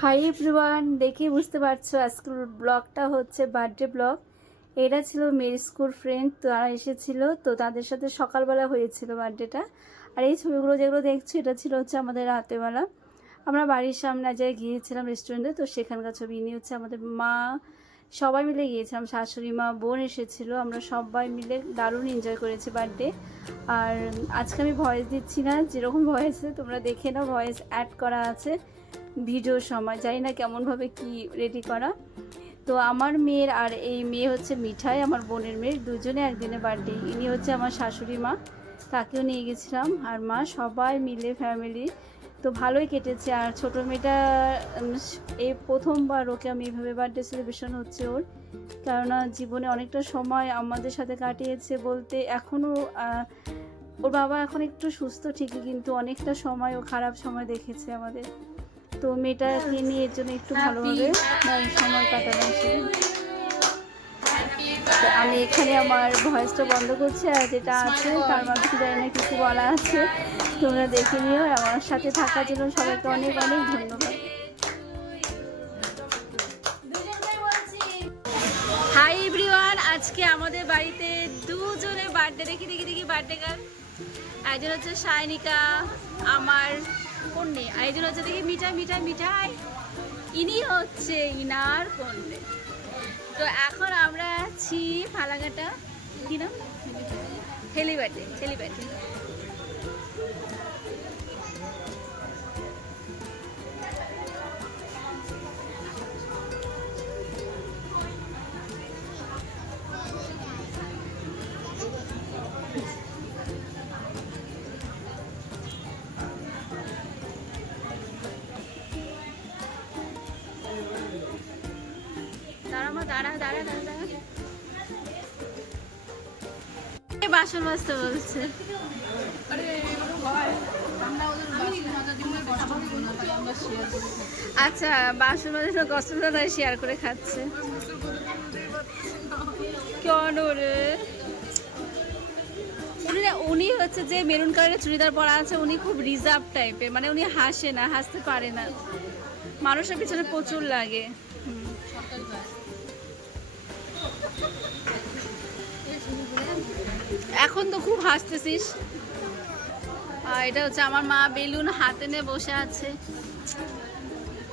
Hi everyone, দেখে বুঝতে পারছো আজকের ব্লগটা হচ্ছে বার্থডে ব্লগ। এটা ছিল মেয়ের স্কুল ফ্রেন্ড, তারা এসেছিল, তো তাদের সাথে সকালবেলা হয়েছিল বার্থডেটা। আর এই ছবিগুলো যেগুলো দেখছি এটা ছিল হচ্ছে আমাদের রাতেবেলা। আমরা বাড়ির সামনে যে গিয়েছিলাম রেস্টুরেন্টে, তো সেখানকার ছবি নিয়ে হচ্ছে আমাদের মা সবাই মিলে গিয়েছিলাম, শাশুড়ি মা বোন এসেছিলো, আমরা সবাই মিলে দারুণ এনজয় করেছি বার্থডে। আর আজকে আমি ভয়েস দিচ্ছি না, যেরকম ভয়েসে তোমরা দেখে নাও, ভয়েস অ্যাড করা আছে ভিডিওর সময়, জানি না কেমনভাবে কি রেডি করা। তো আমার মেয়ের আর এই মেয়ে হচ্ছে মিঠাই, আমার বোনের মেয়ের, দুজনে একদিনে বার্থডে। ইনি হচ্ছে আমার শাশুড়ি মা, তাকেও নিয়ে গেছিলাম, আর মা সবাই মিলে ফ্যামিলি। তো ভালোই কেটেছে। আর ছোটো মেয়েটা এই প্রথমবার ওকে আমি এইভাবে বার্থডে সেলিব্রেশন হচ্ছে ওর, কেননা জীবনে অনেকটা সময় আমাদের সাথে কাটিয়েছে বলতে, এখনও ওর বাবা এখন একটু সুস্থ ঠিকই, কিন্তু অনেকটা সময় ও খারাপ সময় দেখেছে আমাদের। তো মেয়েটাকে নিয়ে এর জন্য একটু ভালোভাবে সময় কাটানো ছিল। তো আমি এখানে আমার ভয়েসটা বন্ধ করছি, আর যেটা আছে তার মাধ্যমে জানি না কিছু বলা আছে, তোমরা দেখে নিও। আমার সাথে থাকার জন্য সবাইকে অনেক অনেক ধন্যবাদ। হাই এভরিওয়ান, আজকে আমাদের বাড়িতে দুজনে বার্থডে। দেখি দেখি দেখি বার্থডে গার্ল। একজন হচ্ছে সায়নিকা আমার কন্যে, আর একজন হচ্ছে দেখি মিঠাই মিঠাই মিঠাই, ইনি হচ্ছে ইনার কন্যে। তো এখন আমরা আছি ফালাকাটা, কি নাম, হেলিব্যাটে। বাসন মাজতে বলছে। আচ্ছা, বাসন মাজানো কষ্টটা শেয়ার করে খাচ্ছে কেন রে? উনি হচ্ছে যে মেরুন কালারের চুড়িদার পরা আছে, উনি খুব রিজার্ভ টাইপের, মানে উনি হাসে না, হাসতে পারে না, মানুষের পিছনে প্রচুর লাগে। এখন তো খুব হাসতেছিস। এটা হচ্ছে আমার মা, বেলুন হাতে নিয়ে বসে আছে,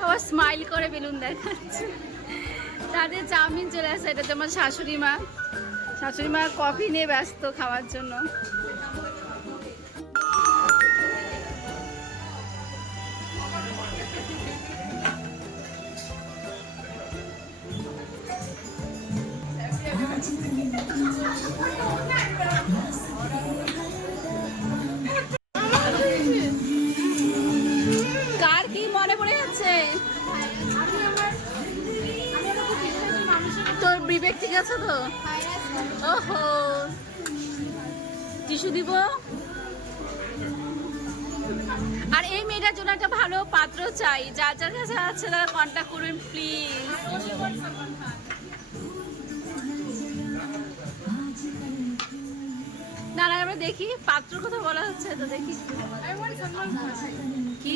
আবার স্মাইল করে বেলুন দেখাচ্ছে। তাদের চাউমিন চলে আসে। এটা হচ্ছে আমার শাশুড়ি মা কফি নিয়ে ব্যস্ত খাওয়ার জন্য। কার কি মনে পড়ে যাচ্ছে? তোর বিবেক ঠিক আছে তো? ওহো, টিস্যু দিব। আর এই মেয়েটার জন্য একটা ভালো পাত্র চাই, যার যার কাছে আছে তারা কন্ট্যাক্ট করবেন প্লিজ। না না, আমরা দেখি পাত্র কথা বলা হচ্ছে, তো দেখি কি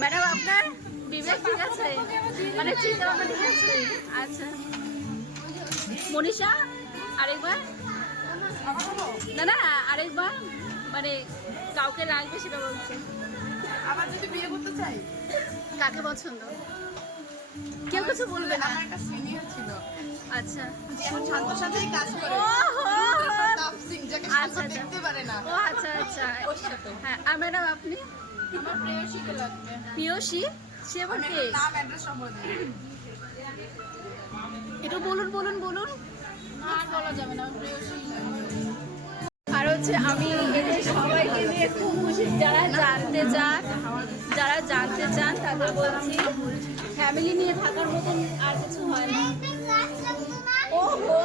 ম্যাডাম, আপনার বিবেক ঠিক আছে, মানে চিন্তা ভাবনা ঠিক আছে? আচ্ছা মনীষা, আরেকবার। না না, আরেকবার, মানে কাউকে রাখবে সেটা বলছে। আবার যদি বিয়ে করতে চাই, কাকে পছন্দ? কেউ কিছু বলবে না। আমার একটা সিনিয়র ছিল, আচ্ছা, এখন ছাত্র সাথেই কাজ করে। তাপ সিং, যাকে সাথে দেখতে পারে না। ও আচ্ছা আচ্ছা, ওর সাথে। হ্যাঁ। আর ম্যাডাম আপনি? আমার প্রেয়সীকে লাগবে। প্রিয়সী? সে আবার কে? নাম অ্যাড্রেস সব বলে দিই। একটু বলুন বলুন বলুন। আর বলা যাবে না, প্রেয়সী। আর হচ্ছে আমি এদের সবাইকে নিয়ে খুব খুশি। যারা জানতে চান তাদের বলছি, ফ্যামিলি নিয়ে থাকার মতন আর কিছু হয় না। ওহো,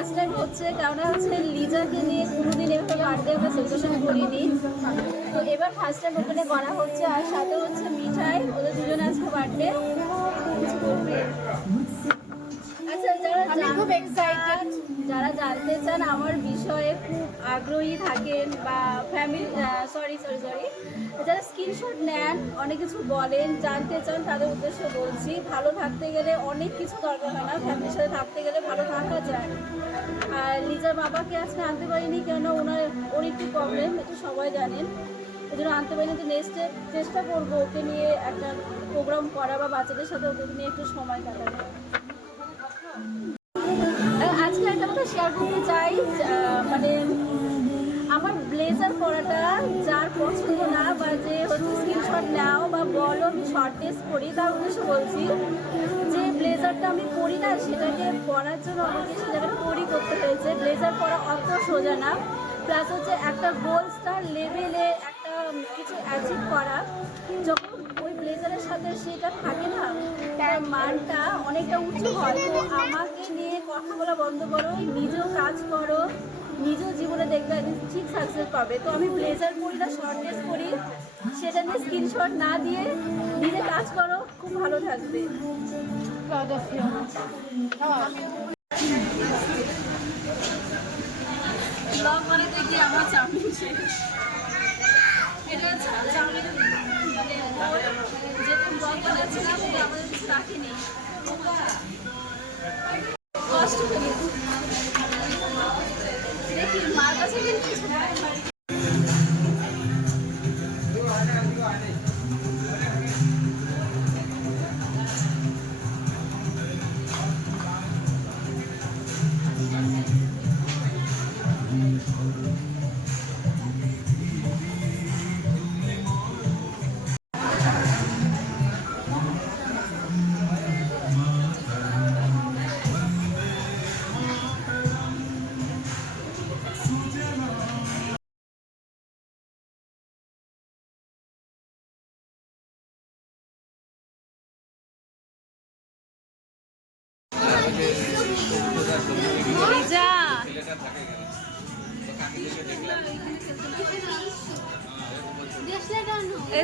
ফার্স্ট টাইম হচ্ছে, কারণ হচ্ছে লিজাকে নিয়ে কোনোদিন এভাবে বার্থডে আমরা সেলিব্রেশন করিনি, তো এবার ফার্স্ট টাইম ওখানে করা হচ্ছে। আর সাথে হচ্ছে মিঠাই, ওদের দুজনে আজকে বার্থডে। আচ্ছা, খুব এক্সাইটেড, যারা জানতে চান আমার বিষয়ে, খুব আগ্রহী থাকেন বা ফ্যামিলি সরি, যারা স্ক্রিনশট নেন, অনেক কিছু বলেন, জানতে চান, তাদের উদ্দেশ্যে বলছি, ভালো থাকতে গেলে অনেক কিছু দরকার হয় না, ফ্যামিলির সাথে থাকতে গেলে ভালো থাকা যায়। আর লিজার বাবাকে আজকে আনতে পারিনি, কেন ওর একটু প্রবলেম, এটা সবাই জানেন, এই জন্য আনতে পারিনি। তো নেক্সটে চেষ্টা করবো ওকে নিয়ে একটা প্রোগ্রাম করা বা বাচ্চাদের সাথে ওকে নিয়ে একটু সময় কাটানো। আজকে একটা কথা শেয়ার করতে চাই, মানে আমার ব্লেজার পরাটা যার পছন্দ না, বা যে হচ্ছে স্ক্রিনশট নাও বা বলো আমি শর্ট ড্রেস পরি, তার উদ্দেশ্যে বলছি যে ব্লেজারটা আমি পরি না, সেটাকে পরার জন্য আমাকে সে জায়গায় তৈরি করতে হয়েছে। ব্লেজার পরা অত সোজা না, প্লাস হচ্ছে একটা গোল স্টার লেভেলে একটা কিছু অ্যাচিভ করা, যখন ওই ব্লেজারের সাথে সেটা থাকে না, তার মানটা অনেকটা উঁচু হয়। তো আমাকে নিয়ে কথা বলা বন্ধ করো, নিজেও কাজ করো, নিজেও জীবনে দেখবে ঠিক সাকসেস পাবে। তো আমি ব্লেজার পরি না, শর্ট ড্রেস পরি, সেটা নিয়ে স্ক্রিনশট না দিয়ে নিজে কাজ করো, খুব ভালো থাকবে। ব্লগ বানাতে গিয়ে আমার চাউমিন শেষ। এটা চাউমিন যেটা ব্লগ বানাচ্ছিলাম সেটা আমাদের কিছু রাখিনি, কষ্ট করি। দেখি মার কাছে কিন্তু কিছু নাই।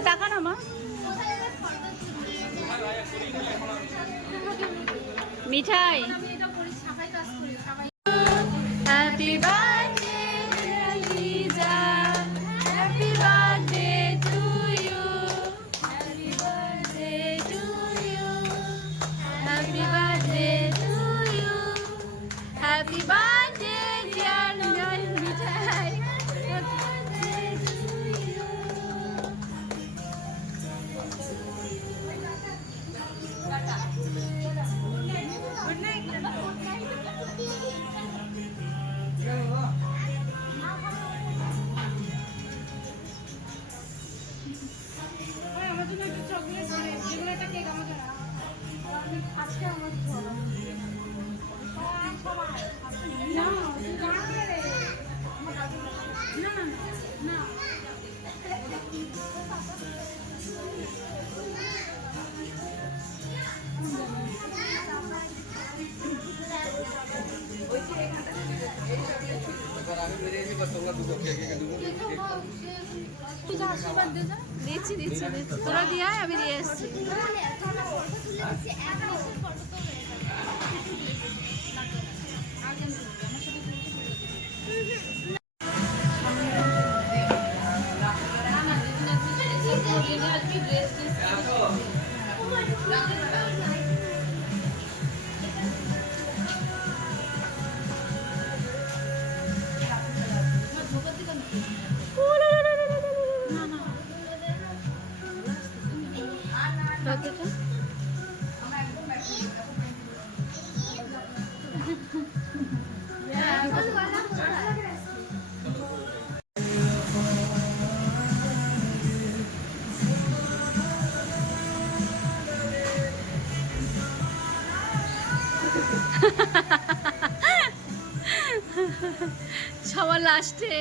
তাকানো মা, Mithai. Happy birthday Liza, happy birthday to you, happy birthday to you, happy birthday to you, happy birthday dear Mithai. দিচ্ছি তোরা দিয়ে আমি দিয়ে এসছি। সবার লাস্টে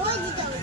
ওই দিতে হবে